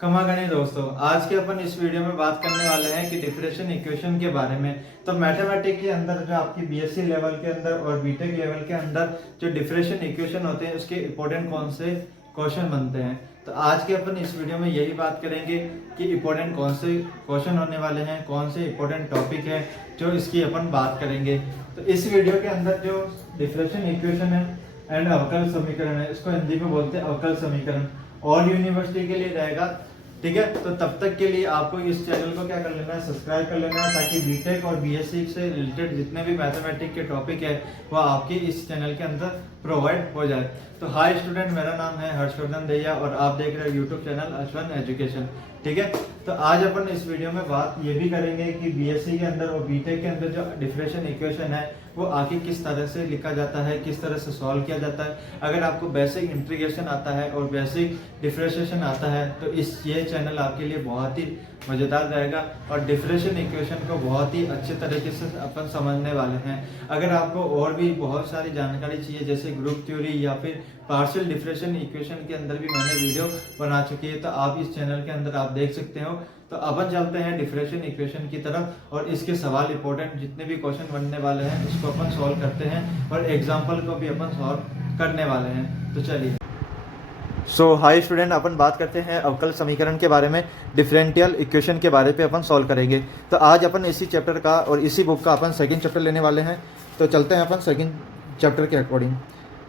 कमागणी दोस्तों, आज के अपन इस वीडियो में बात करने वाले हैं कि डिफरेंशियल इक्वेशन के बारे में। तो मैथमेटिक्स के अंदर जो आपकी बीएससी लेवल के अंदर और बीटेक लेवल के अंदर जो डिफरेंशियल इक्वेशन होते हैं उसके इंपॉर्टेंट कौन से क्वेश्चन बनते हैं। तो आज के अपन इस वीडियो में यही बात करेंगे कि इंपॉर्टेंट कौन से क्वेश्चन होने वाले हैं, कौन से इंपॉर्टेंट टॉपिक है जो इसकी अपन बात करेंगे। तो इस वीडियो के अंदर जो डिफरेंशियल इक्वेशन है एंड अवकल समीकरण है, इसको हिंदी में बोलते हैं अवकल समीकरण, और यूनिवर्सिटी के लिए रहेगा। ठीक है, तो तब तक के लिए आपको इस चैनल को क्या कर लेना है, सब्सक्राइब कर लेना है, ताकि बीटेक और बीएससी से रिलेटेड जितने भी मैथमेटिक्स के टॉपिक है वो आपके इस चैनल के अंदर प्रोवाइड हो जाए। तो हाय स्टूडेंट, मेरा नाम है हर्षवर्धन दैया और आप देख रहे हो यूट्यूब चैनल H1 एजुकेशन। ठीक है, तो आज अपन इस वीडियो में बात ये भी करेंगे कि बीएससी के अंदर और बीटेक के अंदर जो डिफरेंशियल इक्वेशन है वो आगे किस तरह से लिखा जाता है, किस तरह से सॉल्व किया जाता है। अगर आपको बेसिक इंटीग्रेशन आता है और बेसिक डिफरेंशिएशन आता है तो ये चैनल आपके लिए बहुत ही मज़ेदार रहेगा और डिफरेंशियल इक्वेशन को बहुत ही अच्छे तरीके से अपन समझने वाले हैं। अगर आपको और भी बहुत सारी जानकारी चाहिए जैसे ग्रुप थ्योरी या फिर पार्शियल डिफरेंशियल इक्वेशन के अंदर भी मैंने वीडियो बना चुकी है, तो आप इस चैनल के अंदर आप देख सकते हो। तो अपन चलते हैं डिफरेंशियल इक्वेशन की तरफ और इसके सवाल इंपॉर्टेंट जितने भी क्वेश्चन बनने वाले हैं उसको अपन सॉल्व करते हैं और एग्जाम्पल को भी अपन सॉल्व करने वाले हैं। तो चलिए, हाय स्टूडेंट, अपन बात करते हैं अवकल समीकरण के बारे में, डिफरेंशियल इक्वेशन के बारे पे अपन सॉल्व करेंगे। तो आज अपन इसी चैप्टर का और इसी बुक का अपन सेकंड चैप्टर लेने वाले हैं। तो चलते हैं अपन सेकंड चैप्टर के अकॉर्डिंग।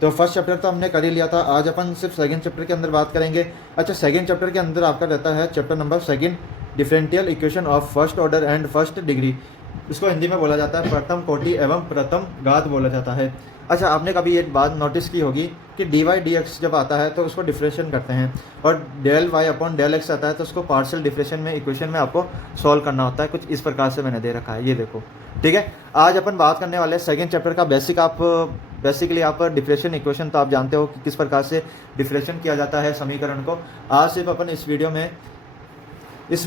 तो फर्स्ट चैप्टर तो हमने कर ही लिया था, आज अपन सिर्फ सेकंड चैप्टर के अंदर बात करेंगे। अच्छा, सेकंड चैप्टर के अंदर आपका रहता है chapter number second, differential equation of first order and first degree. इसको हिंदी में बोला जाता है प्रथम कोटि एवं प्रथम घात बोला जाता है। अच्छा, आपने कभी एक बात नोटिस की होगी कि डी वाई डी एक्स जब आता है तो उसको डिफरेंशिएशन करते हैं और del y upon del x आता है तो उसको पार्शियल डिफरेंशिएशन में इक्वेशन में आपको सॉल्व करना होता है। कुछ इस प्रकार से मैंने दे रखा है, ये देखो। ठीक है, आज अपन बात करने वाले हैं सेकंड चैप्टर का बेसिकली आप डिफरेंशियल इक्वेशन तो आप जानते हो कि किस प्रकार से डिफरेंशिएशन किया जाता है समीकरण को। आज सिर्फ अपन इस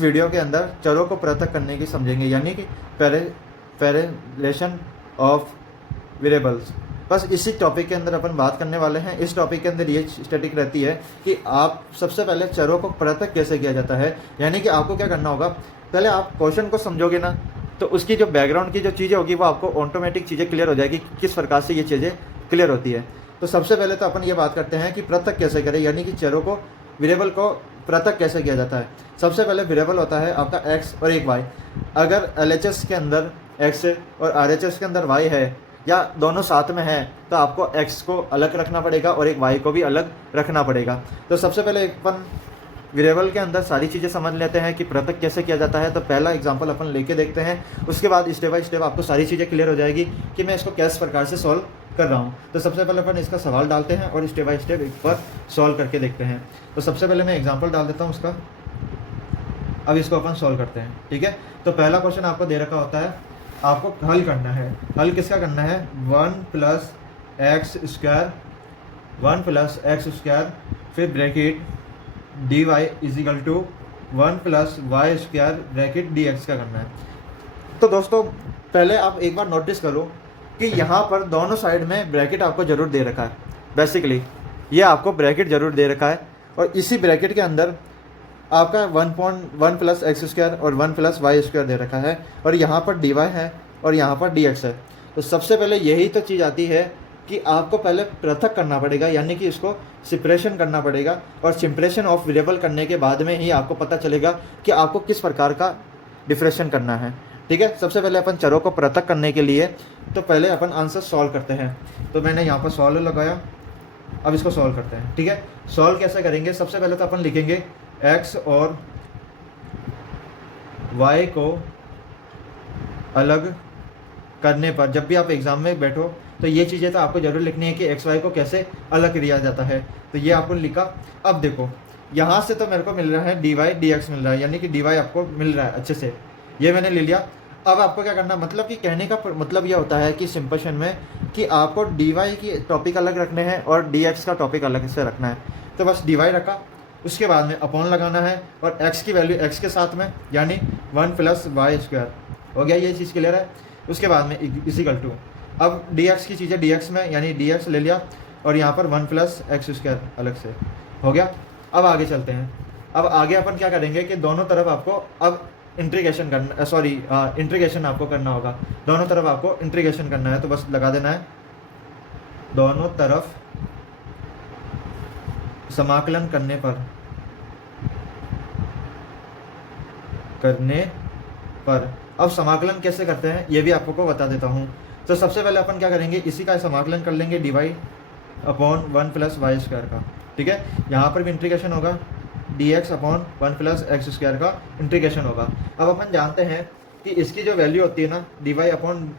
वीडियो के अंदर चरों को पृथक करने की समझेंगे, यानी कि पैरेललेशन ऑफ वेरिएबल्स। बस इसी टॉपिक के अंदर अपन बात करने वाले हैं। इस टॉपिक के अंदर ये स्टैटिक रहती है कि आप सबसे पहले चरों को पृथक कैसे किया जाता है, यानी कि आपको क्या करना होगा, पहले आप क्वेश्चन को समझोगे ना तो उसकी जो बैकग्राउंड की जो चीज़ें होगी वो आपको ऑटोमेटिक चीज़ें क्लियर हो जाएगी किस प्रकार से ये चीज़ें क्लियर होती है। तो सबसे पहले तो अपन ये बात करते हैं कि पृथक कैसे करें, यानी कि चरों को, वेरिएबल को पृथक कैसे किया जाता है। सबसे पहले वेरिएबल होता है आपका x और एक y। अगर LHS के अंदर x और RHS के अंदर y है या दोनों साथ में है तो आपको x को अलग रखना पड़ेगा और एक y को भी अलग रखना पड़ेगा। तो सबसे पहले अपन वेरिएबल के अंदर सारी चीज़ें समझ लेते हैं कि पृथक कैसे किया जाता है। तो पहला एग्जांपल अपन लेके देखते हैं, उसके बाद स्टेप बाय स्टेप आपको सारी चीज़ें क्लियर हो जाएगी कि मैं इसको किस प्रकार से सॉल्व कर रहा हूँ। तो सबसे पहले अपन इसका सवाल डालते हैं और स्टेप बाय स्टेप एक बार सॉल्व करके देखते हैं। तो सबसे पहले मैं एग्जाम्पल डाल देता हूँ उसका, अब इसको अपन सॉल्व करते हैं। ठीक है, तो पहला क्वेश्चन आपको दे रखा होता है, आपको हल करना है। हल किसका करना है, 1 प्लस एक्स स्क्वायर फिर bracket d y equal to 1 plus y square bracket d x का करना है। तो दोस्तों पहले आप एक बार नोटिस करो कि यहाँ पर दोनों साइड में ब्रैकेट आपको जरूर दे रखा है। बेसिकली ये आपको ब्रैकेट जरूर दे रखा है और इसी ब्रैकेट के अंदर आपका 1 प्लस एक्स स्क्वायर और 1 प्लस वाई स्क्वायर दे रखा है और यहाँ पर डी वाई है और यहाँ पर डी एक्स है। तो सबसे पहले यही तो चीज़ आती है कि आपको पहले पृथक करना पड़ेगा, यानी कि इसको सेपरेशन करना पड़ेगा और सेपरेशन ऑफ वेरिएबल करने के बाद में ही आपको पता चलेगा कि आपको किस प्रकार का डिफरेंशिएशन करना है। ठीक है, सबसे पहले अपन चरों को पृथक करने के लिए तो पहले अपन आंसर सॉल्व करते हैं। तो मैंने यहाँ पर सॉल्व लगाया, अब इसको सॉल्व करते हैं। ठीक है, सॉल्व कैसे करेंगे, सबसे पहले तो अपन लिखेंगे x और y को अलग करने पर, जब भी आप एग्ज़ाम में बैठो तो ये चीज़ें तो आपको जरूर लिखनी है कि एक्स वाई को कैसे अलग किया जाता है। तो ये आपको लिखा। अब देखो यहाँ से तो मेरे को मिल रहा है डी वाई डी एक्स मिल रहा है, यानी कि डी वाई आपको मिल रहा है अच्छे से, ये मैंने ले लिया। अब आपको क्या करना, मतलब कि कहने का मतलब यह होता है कि सिंपल में कि आपको डी वाई की टॉपिक अलग रखने हैं और डी एक्स का टॉपिक अलग से रखना है। तो बस डी वाई रखा, उसके बाद में अपॉन लगाना है और x की वैल्यू x के साथ में, यानी 1 प्लस वाई स्क्वायर हो गया, ये चीज़ क्लियर है। उसके बाद में इजिकल टू, अब dx की चीज़ें dx में, यानी dx ले लिया और यहाँ पर 1 प्लस एक्स स्क्वायर अलग से हो गया। अब आगे चलते हैं। अब आगे अपन क्या करेंगे कि दोनों तरफ आपको अब इंटीग्रेशन करना, सॉरी इंटीग्रेशन आपको करना होगा, दोनों तरफ आपको इंटीग्रेशन करना है। तो बस लगा देना है दोनों तरफ समाकलन करने पर अब समाकलन कैसे करते हैं ये भी आपको बता देता हूँ। तो सबसे पहले अपन क्या करेंगे, इसी का समाकलन कर लेंगे divide upon 1 plus y square का, ठीक है। यहाँ पर भी इंटीग्रेशन होगा, dx upon 1 plus x square का इंटीग्रेशन होगा। अब अपन जानते हैं कि इसकी जो वैल्यू होती है ना, dy अपॉन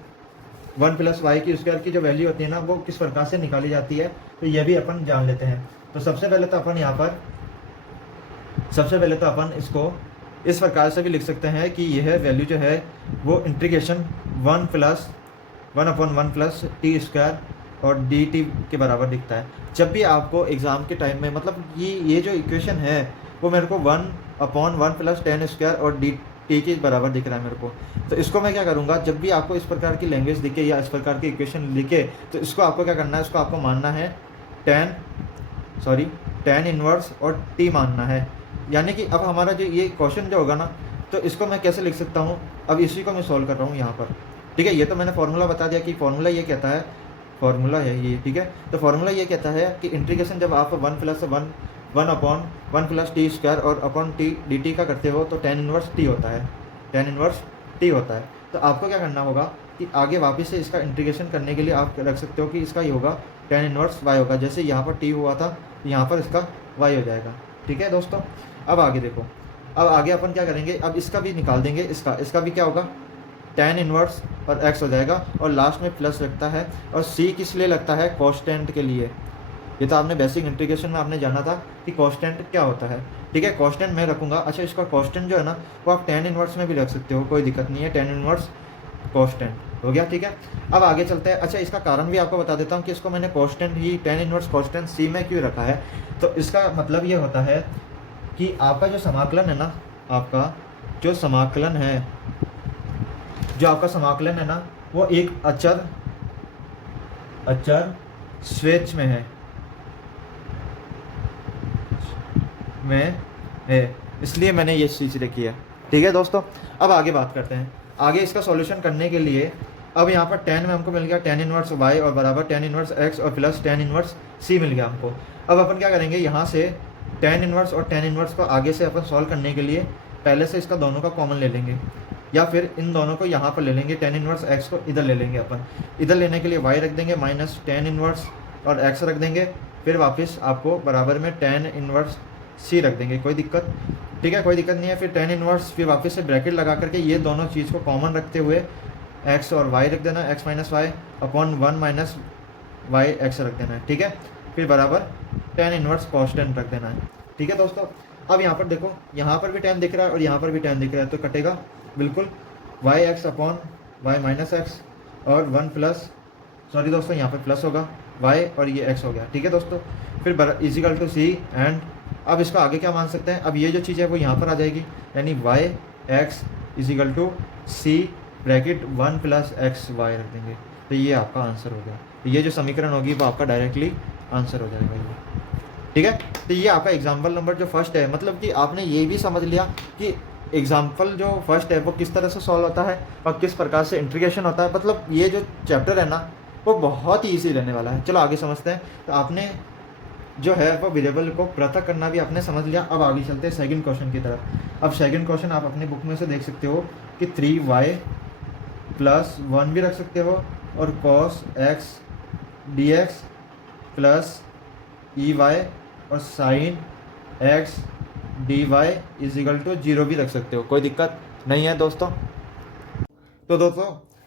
1 प्लस वाई की स्क्वायर की जो वैल्यू होती है ना, वो किस प्रकार से निकाली जाती है, तो ये भी अपन जान लेते हैं। तो सबसे पहले तो अपन इसको इस प्रकार से भी लिख सकते हैं कि यह वैल्यू जो है वो integration 1 upon 1 plus T square और डी टी के बराबर दिखता है। जब भी आपको एग्ज़ाम के टाइम में, मतलब ये जो इक्वेशन है वो मेरे को 1 अपॉन 1 प्लस टेन स्क्वायर और डी टी के बराबर दिख रहा है मेरे को, तो इसको मैं क्या करूँगा, जब भी आपको इस प्रकार की लैंग्वेज दिखे या इस प्रकार की इक्वेशन लिखे, तो इसको आपको क्या करना है, इसको आपको मानना है टेन इनवर्स और टी मानना है। यानी कि अब हमारा जो ये क्वेश्चन जो होगा ना, तो इसको मैं कैसे लिख सकता हूँ, अब इसी को मैं सॉल्व कर रहा हूँ यहाँ पर, ठीक है। ये तो मैंने फॉर्मूला बता दिया कि फॉर्मूला ये कहता है, फॉर्मूला है ये, ठीक है। तो फॉर्मूला ये कहता है कि इंटीग्रेशन जब आप 1 अपॉन 1 प्लस टी स्क्वायर और अपॉन टी डी टी का करते हो तो टेन इनवर्स टी होता है। तो आपको क्या करना होगा कि आगे वापस से इसका इंटीग्रेशन करने के लिए आप रख सकते हो कि इसका ये होगा टेन इनवर्स वाई होगा, जैसे यहाँ पर टी हुआ था यहाँ पर इसका वाई हो जाएगा, ठीक है दोस्तों। अब आगे देखो, अब आगे अपन क्या करेंगे, अब इसका भी निकाल देंगे, इसका भी क्या होगा, टेन इनवर्स और एक्स हो जाएगा, और लास्ट में प्लस लगता है, और सी किस लिए लगता है, कॉन्स्टेंट के लिए। ये तो आपने बेसिक इंटीग्रेशन में आपने जाना था कि कॉन्स्टेंट क्या होता है, ठीक है। कॉन्स्टेंट मैं रखूँगा। अच्छा, इसका कॉन्स्टेंट जो है ना वो आप टेन इनवर्स में भी रख सकते हो, कोई दिक्कत नहीं है, टेन इनवर्स कॉन्स्टेंट हो गया, ठीक है। अब आगे चलते हैं। अच्छा, इसका कारण भी आपको बता देता हूँ कि इसको मैंने कॉन्स्टेंट ही टेन इनवर्स कॉन्स्टेंट सी में क्यों रखा है। तो इसका मतलब ये होता है कि आपका जो समाकलन है ना, आपका जो समाकलन है ना वो एक अचर स्वेच्छ में है, इसलिए मैंने ये चीज़ रखी है, ठीक है दोस्तों। अब आगे बात करते हैं। आगे इसका सॉल्यूशन करने के लिए अब यहाँ पर टेन में हमको मिल गया टेन इनवर्स वाई और बराबर टेन इनवर्स एक्स और प्लस टेन इनवर्स सी मिल गया हमको। अब अपन क्या करेंगे, यहाँ से टेन इनवर्स और टेन इनवर्स को आगे से अपन सॉल्व करने के लिए पहले से इसका दोनों का कॉमन ले लेंगे, या फिर इन दोनों को यहाँ पर ले लेंगे, टेन इनवर्स एक्स को इधर ले लेंगे अपन। इधर लेने के लिए वाई रख देंगे माइनस टेन इनवर्स और एक्स रख देंगे, फिर वापस आपको बराबर में टेन इनवर्स सी रख देंगे, कोई दिक्कत, ठीक है, कोई दिक्कत नहीं है। फिर टेन इनवर्स, फिर वापस से ब्रैकेट लगा करके ये दोनों चीज़ को कॉमन रखते हुए एक्स और वाई रख देना, x minus y upon 1 minus y x रख देना है, ठीक है। फिर बराबर टेन इनवर्स कॉन्स्टेंट रख देना है, ठीक है दोस्तों। अब यहाँ पर देखो, यहाँ पर भी टेन दिख रहा है और यहाँ पर भी टेन दिख रहा है, तो कटेगा बिल्कुल y x upon y minus x और 1 प्लस, सॉरी दोस्तों यहाँ पर प्लस होगा वाई और ये एक्स हो गया, ठीक है दोस्तों। फिर इजिकल टू सी एंड, अब इसको आगे क्या मान सकते हैं, अब ये जो चीज़ है वो यहाँ पर आ जाएगी, यानी y x equal to c bracket 1 plus x y रख देंगे, तो ये आपका आंसर हो गया। तो ये जो समीकरण होगी वो आपका डायरेक्टली आंसर हो जाएगा ये, ठीक है। तो ये आपका एग्जाम्पल नंबर जो फर्स्ट है, मतलब कि आपने ये भी समझ लिया कि एग्जाम्पल जो फर्स्ट है वो किस तरह से सॉल्व होता है और किस प्रकार से इंटीग्रेशन होता है। मतलब ये जो चैप्टर है ना वो बहुत ही ईजी रहने वाला है। चलो आगे समझते हैं। तो आपने जो है वो वेरिएबल को पृथक करना भी आपने समझ लिया। अब आगे चलते हैं सेकंड क्वेश्चन की तरफ। अब सेकंड क्वेश्चन आप अपनी बुक में से देख सकते हो कि 3y प्लस 1 भी रख सकते हो और cos x dx plus e y और sine x dy is equal to 0 भी रख सकते हो, कोई दिक्कत नहीं है दोस्तों। तो दोस्तों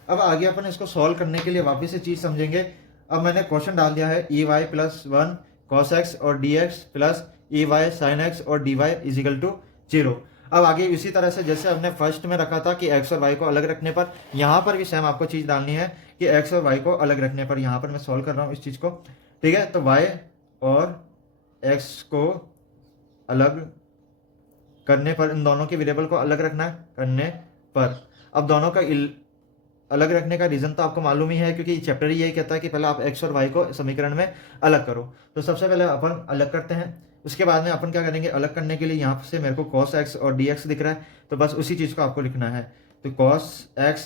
अब आगे अपन इसको सॉल्व करने के लिए वापस से चीज़ समझेंगे। अब मैंने क्वेश्चन डाल दिया है e y plus 1 cos x और dx plus e y sine x और dy इज इक्वल टू 0। अब आगे इसी तरह से जैसे हमने फर्स्ट में रखा था कि x और y को अलग रखने पर, यहाँ पर भी सेम आपको चीज़ डालनी है कि x और y को अलग रखने पर। यहाँ पर मैं सॉल्व कर रहा हूँ इस चीज़ को, ठीक है। तो y और x को अलग करने पर, इन दोनों के वेरिएबल को अलग रखना है करने पर, अब दोनों का अलग रखने का रीज़न तो आपको मालूम ही है, क्योंकि चैप्टर ही यही कहता है कि पहले आप x और y को समीकरण में अलग करो। तो सबसे पहले अपन अलग करते हैं, उसके बाद में अपन क्या करेंगे, अलग करने के लिए यहाँ से मेरे को cos x और dx दिख रहा है, तो बस उसी चीज़ को आपको लिखना है। तो cos x,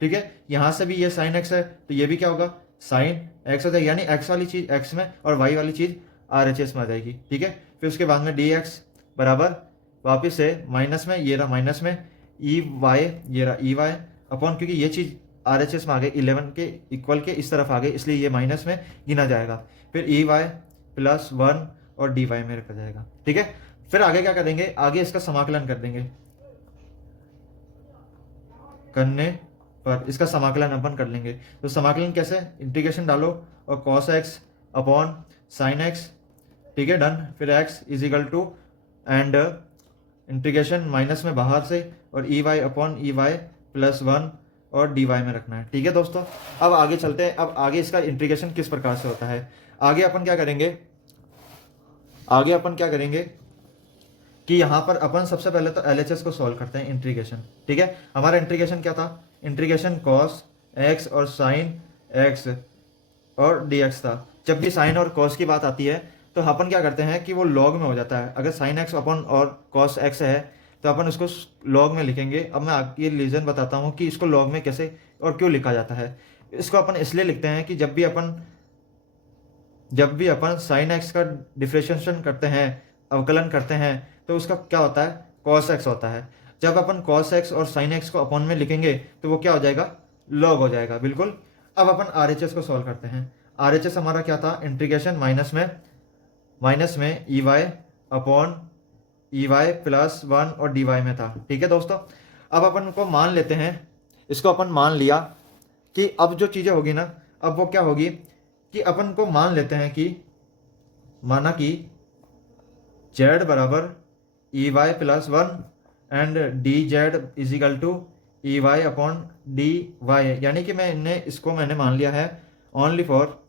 ठीक है, यहाँ से भी ये sin x है, तो ये भी क्या होगा, sin x हो जाएगा, यानी x वाली चीज़ x में और y वाली चीज़ RHS में आ जाएगी, ठीक है। फिर उसके बाद में dx बराबर वापस से माइनस में, ये रहा माइनस में ई वाई, ये रहा ई वाई अपॉन, क्योंकि ये चीज़ RHS में आ गई 11 के इक्वल के इस तरफ आ गई, इसलिए ये माइनस में गिना जाएगा। फिर ई वाई प्लस 1 और डी वाई में रखा जाएगा, ठीक है। फिर आगे क्या करेंगे, आगे इसका समाकलन कर देंगे, करने पर इसका समाकलन अपन कर लेंगे। तो समाकलन कैसे, इंटीग्रेशन डालो और cos x upon sin x, ठीक है, डन। फिर x is equal to and integration minus में बाहर से और e y upon e y plus 1 और डी वाई में रखना है, ठीक है दोस्तों। अब आगे चलते हैं, अब आगे इसका इंटीग्रेशन किस प्रकार से होता है। आगे अपन क्या करेंगे, आगे अपन क्या करेंगे कि यहाँ पर अपन सबसे पहले तो LHS को सॉल्व करते हैं, इंटीग्रेशन, ठीक है। हमारा इंटीग्रेशन क्या था, इंटीग्रेशन cos x और sin x और dx था। जब भी साइन और cos की बात आती है तो अपन क्या करते हैं कि वो log में हो जाता है। अगर sin x अपन और cos x है तो अपन उसको log में लिखेंगे। अब मैं आपको ये रीज़न बताता हूँ कि इसको log में कैसे और क्यों लिखा जाता है। इसको अपन इसलिए लिखते हैं कि जब भी अपन sin x का डिफ्रेंशिएशन करते हैं, अवकलन करते हैं, तो उसका क्या होता है, cos x होता है। जब अपन cos x और sin x को अपॉन में लिखेंगे तो वो क्या हो जाएगा, log हो जाएगा, बिल्कुल। अब अपन RHS को सॉल्व करते हैं। RHS हमारा क्या था, इंटीग्रेशन माइनस में e y upon e y plus 1 और डी वाई में था, ठीक है दोस्तों। अब अपन को मान लेते हैं, इसको अपन मान लिया कि अब जो चीज़ें होगी ना, अब वो क्या होगी कि अपन को मान लेते हैं कि माना कि z बराबर e y plus 1 and d z is equal to e y upon d y, यानी कि इसको मैंने मान लिया है ओनली फॉर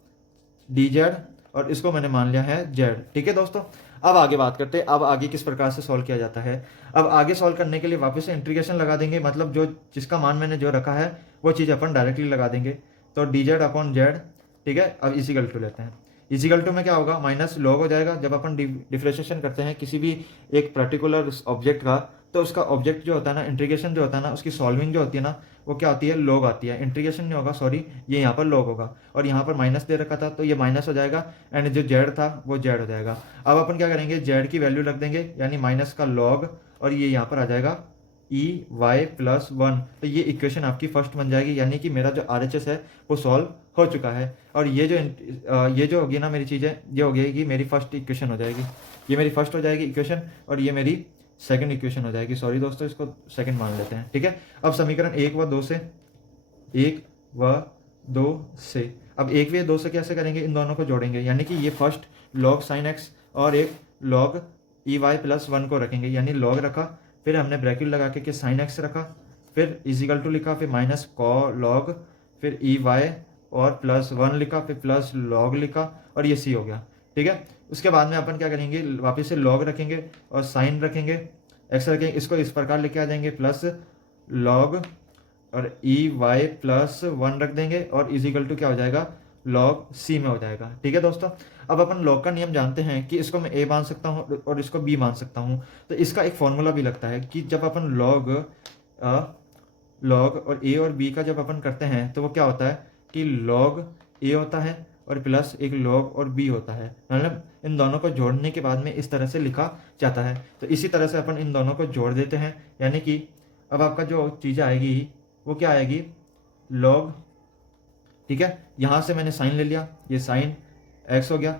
डी जेड और इसको मैंने मान लिया है जेड, ठीक है दोस्तों। अब आगे बात करते हैं, अब आगे किस प्रकार से सॉल्व किया जाता है। अब आगे सॉल्व करने के लिए वापस से इंटीग्रेशन लगा देंगे, मतलब जो जिसका मान मैंने जो रखा है वो चीज़ अपन डायरेक्टली लगा देंगे। तो डी जेड अपॉन जेड, ठीक है। अब इजिकल टू लेते हैं, इजिकल टू में क्या होगा, माइनस लॉग हो जाएगा। जब अपन डिफ्रेंशिएशन करते हैं किसी भी एक पर्टिकुलर ऑब्जेक्ट का, तो उसका ऑब्जेक्ट जो होता है ना, इंटीग्रेशन जो होता है ना, उसकी सॉल्विंग जो होती है ना, वो क्या होती है, लॉग आती है। इंटीग्रेशन नहीं होगा, सॉरी, ये यहाँ पर लॉग होगा और यहाँ पर माइनस दे रखा था तो ये माइनस हो जाएगा एंड जो जेड था वो जेड हो जाएगा। अब अपन क्या करेंगे, जेड की वैल्यू रख देंगे, यानी माइनस का लॉग और ये यहाँ पर आ जाएगा ई वाई प्लस 1। तो ये इक्वेशन आपकी फर्स्ट बन जाएगी, यानी कि मेरा जो RHS है वो सॉल्व हो चुका है। और ये जो होगी ना मेरी चीज़ें, ये हो गई मेरी फर्स्ट इक्वेशन हो जाएगी, ये मेरी फर्स्ट हो जाएगी इक्वेशन और ये मेरी सेकंड इक्वेशन हो जाएगी। सॉरी दोस्तों, इसको सेकंड मान लेते हैं, ठीक है। अब समीकरण 1 व 2 से, 1 व 2 से, अब 1 व 2 से कैसे करेंगे, इन दोनों को जोड़ेंगे, यानी कि ये फर्स्ट लॉग साइन एक्स और एक लॉग ई वाई प्लस 1 को रखेंगे, यानी लॉग रखा, फिर हमने ब्रैकेट लगा के साइन एक्स रखा, फिर इजिकल टू लिखा, फिर माइनस कॉ लॉग, फिर ई वाई और प्लस 1 लिखा, फिर प्लस लॉग लिखा और ये सी हो गया, ठीक है। उसके बाद में अपन क्या करेंगे, वापस से लॉग रखेंगे और साइन रखेंगे, एक्स रखेंगे, इसको इस प्रकार लेके आ जाएंगे, प्लस लॉग और ई वाई प्लस 1 रख देंगे और इजिकल टू क्या हो जाएगा, लॉग सी में हो जाएगा, ठीक है दोस्तों। अब अपन लॉग का नियम जानते हैं कि इसको मैं ए मान सकता हूँ और इसको बी मान सकता हूँ। तो इसका एक फॉर्मूला भी लगता है कि जब अपन लॉग और ए और बी का जब अपन करते हैं तो वो क्या होता है कि लॉग ए होता है और प्लस एक लॉग और बी होता है, मतलब इन दोनों को जोड़ने के बाद में इस तरह से लिखा जाता है। तो इसी तरह से अपन इन दोनों को जोड़ देते हैं, यानी कि अब आपका जो चीज़ आएगी वो क्या आएगी, लॉग, ठीक है। यहाँ से मैंने साइन ले लिया, ये साइन एक्स हो गया,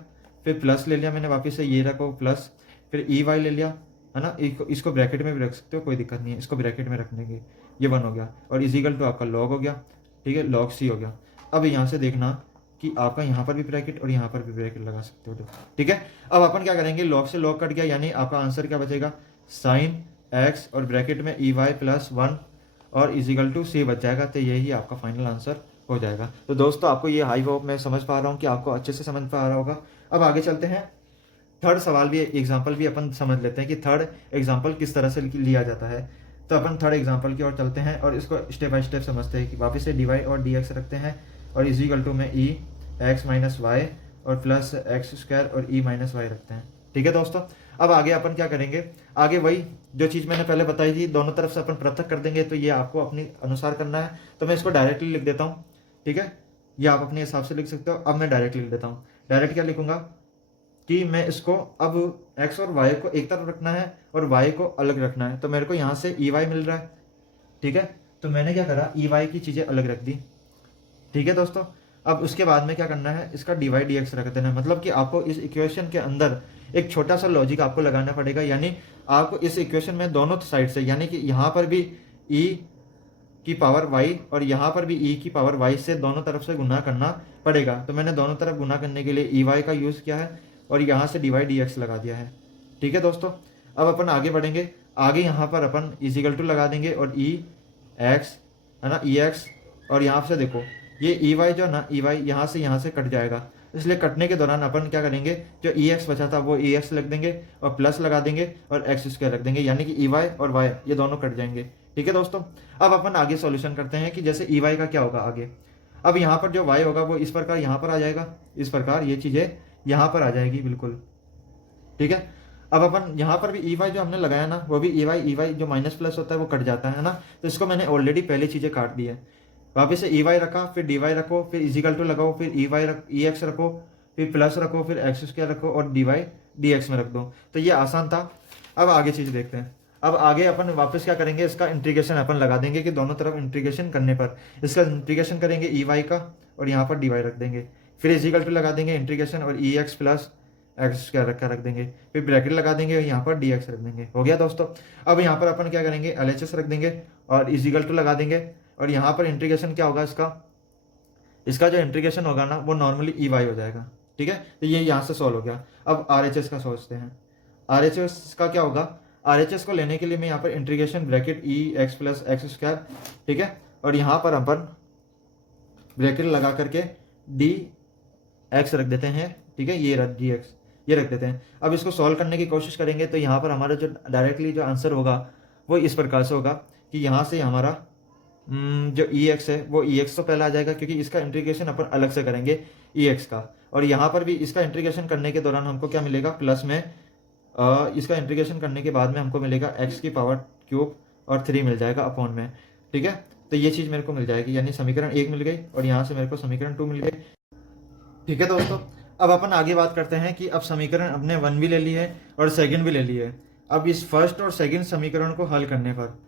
फिर प्लस ले लिया मैंने वापस से, ये रखो प्लस, फिर ई वाई ले लिया, है ना, इसको ब्रैकेट में भी रख सकते हो, कोई दिक्कत नहीं है, इसको ब्रैकेट में रख देंगे, ये 1 हो गया और इजिकल टू आपका लॉग हो गया, ठीक है, लॉग सी हो गया। अब यहाँ से देखना कि आपका यहाँ पर भी ब्रैकेट और यहाँ पर भी ब्रैकेट लगा सकते हो, ठीक है। अब अपन क्या करेंगे, लॉग से लॉग कट गया, यानी आपका आंसर क्या बचेगा, साइन एक्स और ब्रैकेट में ई वाई प्लस 1 और इजिकल टू सी बच जाएगा। तो यही आपका फाइनल आंसर हो जाएगा। तो दोस्तों आपको ये हाई होप मैं समझ पा रहा हूँ कि आपको अच्छे से समझ पा रहा होगा। अब आगे चलते हैं, थर्ड सवाल भी, एग्जाम्पल भी अपन समझ लेते हैं कि थर्ड एग्जाम्पल किस तरह से लिया जाता है। तो अपन थर्ड एग्जांपल की ओर चलते हैं और इसको स्टेप बाय स्टेप समझते हैं कि वापस से dy और dx रखते हैं और इज इक्वल टू में e x माइनस वाई और प्लस एक्स स्क्वायर और e माइनस वाई रखते हैं। ठीक है दोस्तों, अब आगे अपन क्या करेंगे, आगे वही जो चीज़ मैंने पहले बताई थी, दोनों तरफ से अपन पृथक कर देंगे। तो ये आपको अपने अनुसार करना है, तो मैं इसको डायरेक्टली लिख देता हूँ। ठीक है, ये आप अपने हिसाब से लिख सकते हो। अब मैं डायरेक्ट लिख देता हूँ। डायरेक्ट क्या लिखूंगा कि मैं इसको अब x और y को एक तरफ रखना है और y को अलग रखना है। तो मेरे को यहाँ से EY मिल रहा है। ठीक है, तो मैंने क्या करा, EY की चीज़ें अलग रख दी। ठीक है दोस्तों, अब उसके बाद में क्या करना है, इसका dy dx रख देना है। मतलब कि आपको इस इक्वेशन के अंदर एक छोटा सा लॉजिक आपको लगाना पड़ेगा, यानी आपको इस इक्वेशन में दोनों साइड से, यानी कि यहाँ पर भी e की पावर y और यहाँ पर भी e की पावर y से दोनों तरफ से गुना करना पड़ेगा। तो मैंने दोनों तरफ गुना करने के लिए EY का यूज़ किया है और यहाँ से dy dx लगा दिया है। ठीक है दोस्तों, अब अपन आगे बढ़ेंगे। आगे यहाँ पर अपन इजिकल टू लगा देंगे और x है ना, ex, और यहाँ से देखो ये EY जो ना, EY यहाँ से कट जाएगा। इसलिए कटने के दौरान अपन क्या करेंगे, जो EX बचा था वो EX लग देंगे और प्लस लगा देंगे और x स्क्वायर रख देंगे, यानी कि EY और y ये दोनों कट जाएंगे। ठीक है दोस्तों, अब अपन आगे सॉल्यूशन करते हैं कि जैसे EY का क्या होगा आगे। अब यहाँ पर जो y होगा वो इस प्रकार यहाँ पर आ जाएगा, इस प्रकार ये चीज़ें यहाँ पर आ जाएगी बिल्कुल। ठीक है, अब अपन यहाँ पर भी EY जो हमने लगाया ना, वो भी EY जो माइनस प्लस होता है वो कट जाता है ना। तो इसको मैंने ऑलरेडी पहले चीज़ें काट दी है। वापस से EY रखा, फिर dy रखो, फिर इजिकल टू लगाओ, फिर EX रखो, फिर प्लस रखो, फिर एक्स स्क्वायर रखो और dy dx में रख दो। तो ये आसान था। अब आगे चीज़ देखते हैं। अब आगे अपन वापस क्या करेंगे, इसका इंटीग्रेशन अपन लगा देंगे कि दोनों तरफ इंटीग्रेशन करने पर इसका इंटीग्रेशन करेंगे EY का और यहाँ पर dy रख देंगे, फिर इजिकल टू लगा देंगे इंटीग्रेशन और EX प्लस एक्स स्क्वायर रख देंगे, फिर ब्रैकेट लगा देंगे और यहाँ पर dx रख देंगे। हो गया दोस्तों। अब यहाँ पर अपन क्या करेंगे, LHS रख देंगे और इजिकल टू लगा देंगे और यहाँ पर इंटीग्रेशन क्या होगा, इसका जो इंटीग्रेशन होगा ना वो नॉर्मली EY हो जाएगा। ठीक है, तो ये यहाँ से सॉल्व हो गया। अब RHS का सोचते हैं। RHS का क्या होगा, RHS को लेने के लिए मैं यहाँ पर integration bracket EX plus x square, ठीक है, और यहाँ पर अपन ब्रैकेट लगा करके dx रख देते हैं। ठीक है, ये dx ये रख देते हैं। अब इसको सॉल्व करने की कोशिश करेंगे तो यहाँ पर हमारा जो डायरेक्टली जो आंसर होगा वो इस प्रकार से होगा कि यहाँ से हमारा जो EX है वो EX तो पहले आ जाएगा, क्योंकि इसका इंटीग्रेशन अपन अलग से करेंगे EX का, और यहाँ पर भी इसका इंटीग्रेशन करने के दौरान हमको क्या मिलेगा, प्लस में इसका इंटीग्रेशन करने के बाद में हमको मिलेगा x की पावर क्यूब और 3 मिल जाएगा अपॉन में। ठीक है, तो ये चीज़ मेरे को मिल जाएगी, यानी समीकरण 1 मिल गई और यहाँ से मेरे को समीकरण 2 मिल गई। ठीक है दोस्तों, अब अपन आगे बात करते हैं कि अब समीकरण अपने 1 भी ले ली है और सेकंड भी ले ली है। अब इस फर्स्ट और सेकंड समीकरण को हल करने पर,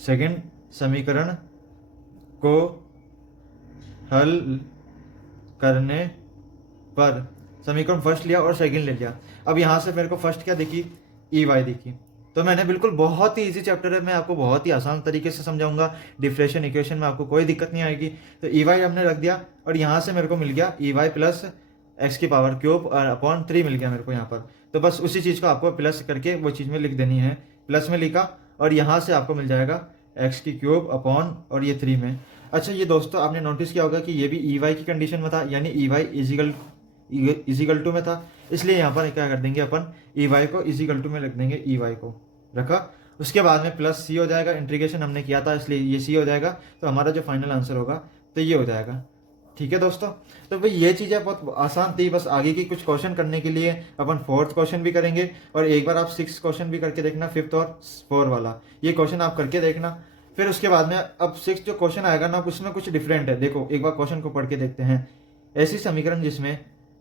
सेकंड समीकरण को हल करने पर समीकरण फर्स्ट लिया और सेकंड ले लिया। अब यहाँ से मेरे को फर्स्ट क्या दिखी, EY दिखी। तो मैंने बिल्कुल बहुत ही इजी चैप्टर है, मैं आपको बहुत ही आसान तरीके से समझाऊंगा। डिफरेंशियल इक्वेशन में आपको कोई दिक्कत नहीं आएगी। तो EY हमने रख दिया और यहाँ से मेरे को मिल गया EY प्लस एक्स की पावर क्यूब और अपॉन 3 मिल गया मेरे को यहाँ पर। तो बस उसी चीज़ को आपको प्लस करके वो चीज़ में लिख देनी है। प्लस में लिखा और यहाँ से आपको मिल जाएगा एक्स की क्यूब अपॉन और ये 3 में। अच्छा, ये दोस्तों आपने नोटिस किया होगा कि ये भी EY की कंडीशन में था, यानी EY इजिकल टू में था, इसलिए यहाँ पर क्या कर देंगे अपन, EY को इजिकल टू में रख देंगे। EY को रखा, उसके बाद में प्लस C हो जाएगा, इंटीग्रेशन हमने किया था इसलिए ये C हो जाएगा। तो हमारा जो फाइनल आंसर होगा तो ये हो जाएगा। ठीक है दोस्तों, तो भाई ये चीज़ें बहुत आसान थी। बस आगे की कुछ क्वेश्चन करने के लिए अपन 4th क्वेश्चन भी करेंगे और एक बार आप 6th क्वेश्चन भी करके देखना, 5th और 4 वाला ये क्वेश्चन आप करके देखना। फिर उसके बाद में अब 6th जो क्वेश्चन आएगा ना उसमें कुछ डिफरेंट है। देखो एक बार क्वेश्चन को पढ़ के देखते हैं। ऐसी समीकरण जिसमें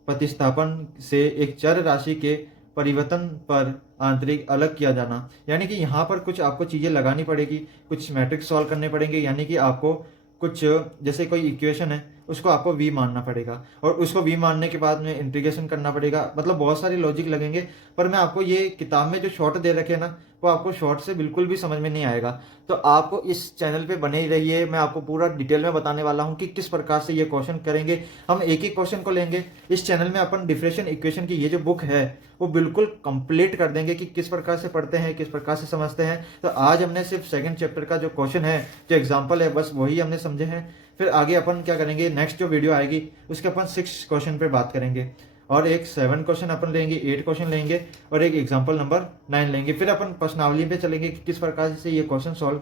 प्रतिस्थापन से एक चर राशि के परिवर्तन पर आंतरिक अलग किया जाना, यानी कि यहाँ पर कुछ आपको चीज़ें लगानी पड़ेगी, कुछ मैट्रिक्स सॉल्व करने पड़ेंगे, यानी कि आपको कुछ जैसे कोई इक्वेशन है उसको आपको v मानना पड़ेगा और उसको v मानने के बाद में इंटीग्रेशन करना पड़ेगा। मतलब बहुत सारे लॉजिक लगेंगे, पर मैं आपको ये किताब में जो शॉर्ट दे रखे हैं ना वो आपको शॉर्ट से बिल्कुल भी समझ में नहीं आएगा। तो आपको इस चैनल पे बने ही रहिए, मैं आपको पूरा डिटेल में बताने वाला हूँ कि किस प्रकार से ये क्वेश्चन करेंगे। हम एक ही क्वेश्चन को लेंगे। इस चैनल में अपन डिफरेंशियल इक्वेशन की ये जो बुक है वो बिल्कुल कंप्लीट कर देंगे कि किस प्रकार से पढ़ते हैं, किस प्रकार से समझते हैं। तो आज हमने सिर्फ सेकंड चैप्टर का जो क्वेश्चन है, जो एग्जाम्पल है, बस वही हमने समझे हैं। फिर आगे अपन क्या करेंगे, नेक्स्ट जो वीडियो आएगी उसके अपन 6 क्वेश्चन पे बात करेंगे और एक 7 क्वेश्चन अपन लेंगे, 8 क्वेश्चन लेंगे और एक एग्जाम्पल नंबर 9 लेंगे। फिर अपन प्रश्नावली पे चलेंगे कि किस प्रकार से ये क्वेश्चन सॉल्व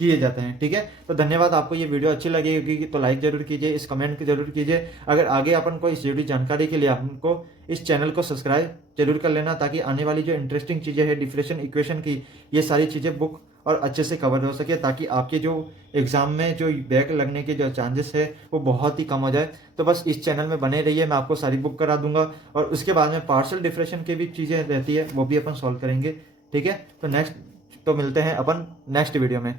किए जाते हैं। ठीक है, तो धन्यवाद। आपको ये वीडियो अच्छी लगी होगी तो लाइक जरूर कीजिए, इस कमेंट जरूर कीजिए। अगर आगे अपन को इस जरूरी जानकारी के लिए आपको इस चैनल को सब्सक्राइब जरूर कर लेना, ताकि आने वाली जो इंटरेस्टिंग चीज़ें हैं डिफरेंशियल इक्वेशन की, ये सारी चीज़ें बुक और अच्छे से कवर हो सके, ताकि आपके जो एग्जाम में जो बैक लगने के जो चांसेस है वो बहुत ही कम हो जाए। तो बस इस चैनल में बने रहिए, मैं आपको सारी बुक करा दूंगा और उसके बाद में पार्शियल डिफरेंशियल की भी चीज़ें रहती है वो भी अपन सॉल्व करेंगे। ठीक है, तो मिलते हैं अपन नेक्स्ट वीडियो में।